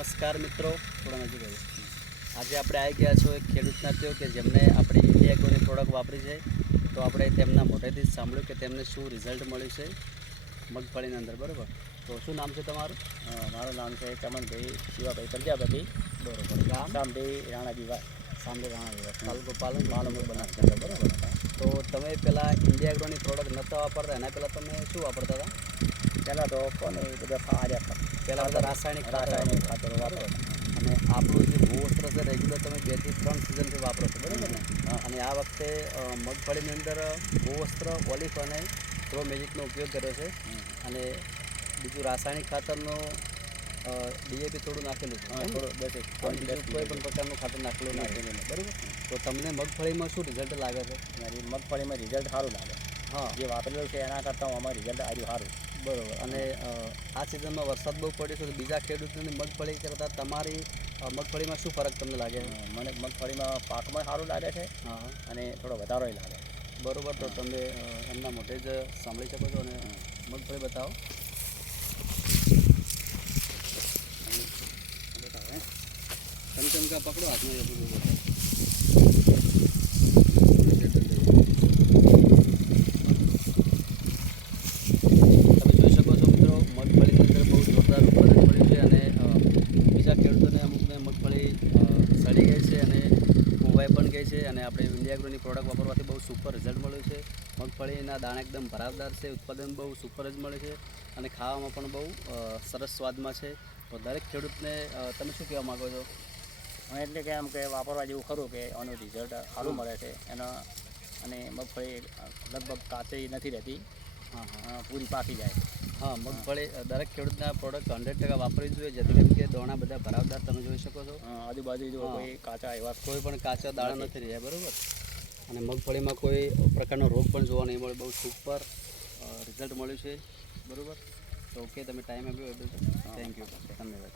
નમસ્કાર મિત્રો. થોડા નજીક આવ્યો આજે આપણે આવી ગયા છો એક ખેડૂતના થયો કે જેમને આપણી ઇન્ડિયા એગ્રોની પ્રોડક્ટ વાપરી છે. તો આપણે તેમના મોઢેથી જ સાંભળ્યું કે તેમને શું રિઝલ્ટ મળ્યું છે મગફળીની અંદર બરાબર? તો શું નામ છે તમારું? મારું નામ છે ચમનભાઈ શિવાભાઈ પ્રજાપતિ. બરોબર. ગામ? રામભાઈ રાણા દિવા સાંભળે રાણા વિભાગ તાલુકો પાલન પાલનપુર બનાસકાંઠા બરાબર તો તમે પેલા ઇન્ડિયા એગ્રોની પ્રોડક્ટ નહોતા વાપરતા એના પહેલાં તમે શું વાપરતા હતા? પહેલાં તો કોને એ બધા ફાર્યા પહેલાં બધા રાસાયણિક રાસાયણિક ખાતરો. વાપરો અને આપણું જે ભૂવસ્ત્ર છે રેગ્યુલર તમે બેથી ત્રણ સિઝનથી વાપરો છો બરાબર ને? અને આ વખતે મગફળીની અંદર ભૂવસ્ત્ર ઓલિફ અને પ્રો મેજિકનો ઉપયોગ કર્યો છે. અને બીજું રાસાયણિક ખાતરનું ડીએપી થોડું નાખેલું છે. થોડું કોઈ પણ પ્રકારનું ખાતર નાખેલું નાખેલું બરાબર? તો તમને મગફળીમાં શું રિઝલ્ટ લાગે છે? મારી મગફળીમાં રિઝલ્ટ સારું લાગે. હા. જે વાપરેલું છે એના કરતાં આમાં રિઝલ્ટ આવ્યું સારું. બરાબર. અને આ સિઝનમાં વરસાદ બહુ પડ્યો છે તો બીજા ખેડૂતોની મગફળી કરતાં તમારી મગફળીમાં શું ફરક તમને લાગે? છે મને મગફળીમાં પાકમાં સારું લાગે છે અને થોડો વધારોય લાગે. બરાબર. તો તમે એમના મોઢે જ સાંભળી શકો છો અને મગફળી બતાવો. બતાવો તમે ચમકા પકડો હાથમાં બધું તમે જોઈ શકો છો મિત્રો મગફળીની અંદર બહુ જોરદાર ઉત્પાદન મળ્યું છે અને બીજા ખેડૂતોને અમુકને મગફળી સડી ગઈ છે અને ઉવાઈ પણ ગઈ છે અને આપણે ઇન્ડિયા એગ્રોની પ્રોડક્ટ વાપરવાથી બહુ સુપર રિઝલ્ટ મળ્યું છે. મગફળીના દાણા એકદમ ભરાવદાર છે, ઉત્પાદન બહુ સુપર જ મળે છે અને ખાવામાં પણ બહુ સરસ સ્વાદમાં છે. તો દરેક ખેડૂતને તમે શું કહેવા માગો છો? હું એટલે કે એમ કે વાપરવા જેવું ખરું કે આનું રિઝલ્ટ સારું મળે છે. એના, અને મગફળી લગભગ કાચી નથી રહેતી. પૂરી પાકી જાય. હા મગફળી દરેક ખેડૂતના પ્રોડક્ટ હંડ્રેડ ટકા વાપરવી જોઈએ જેથી કરીને કે દોણા બધા ભરાવદાર તમે જોઈ શકો છો. આજુબાજુ જો. કોઈ કાચા એવા કોઈ પણ કાચા દાણા નથી. રહ્યા બરાબર? અને મગફળીમાં કોઈ પ્રકારનો રોગ પણ જોવા નહીં મળે બહુ સુપર રિઝલ્ટ મળ્યું છે બરાબર? તો ઓકે તમે ટાઈમ આપ્યો થેન્ક યુ ધન્યવાદ.